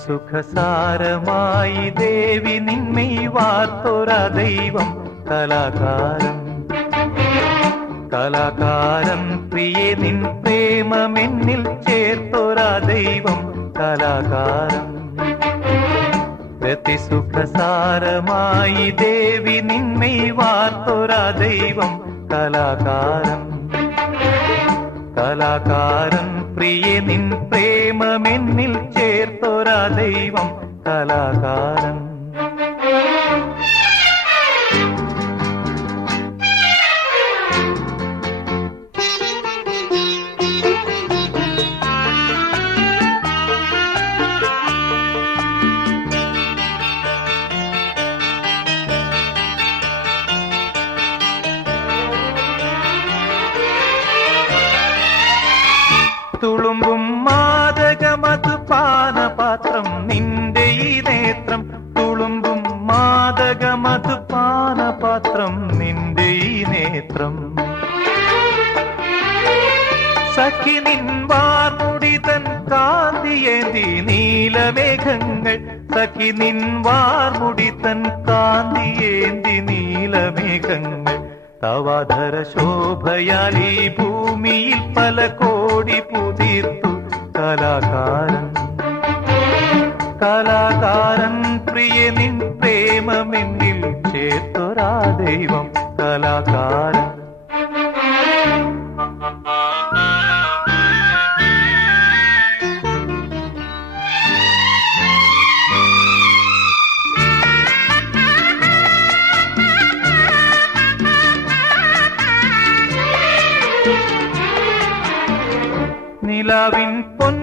രതിസുഖസാരമായി ദേവി നിന്മൈ വാർത്തൊര ദൈവം കലാകാരൻ. കലാകാരൻ പ്രിയേ നിൻ പ്രേമമെന്നിൽ ചേർത്തൊര ദൈവം കലാകാരൻ. രതിസുഖസാരമായി ദേവി നിന്മൈ വാർത്തൊര ദൈവം കലാകാരൻ. കലാകാരൻ പ്രിയേ നിൻ പ്രേമമെന്നിൽ ചേർത്തൊര ദൈവം കലാകാരൻ. തുളുമ്പും മാദകമധു പാനപാത്രം നിന്റെ ഈ നേത്രം. തുളുമ്പും മാദകമധു പാനപാത്രം നിന്റെ ഈ നേത്രം. സഖി നിൻ വാർമുടി തൻ കാന്തിയേന്തി നീലമേഘങ്ങൾ. സഖി നിൻ വാർമുടി തൻ കാന്തിയേന്തി നീലമേഘങ്ങൾ. തവാധര ശോഭയാൽ ഈ ഭൂമിയിൽ പല കോടി പുതിർത്തു കലാകാരൻ. കലാകാരൻ പ്രിയ നിൻ പ്രേമമെന്നിൽ ചേർത്തൊരാ ദൈവം കലാകാരൻ. നിലാവിൻ പൊൻ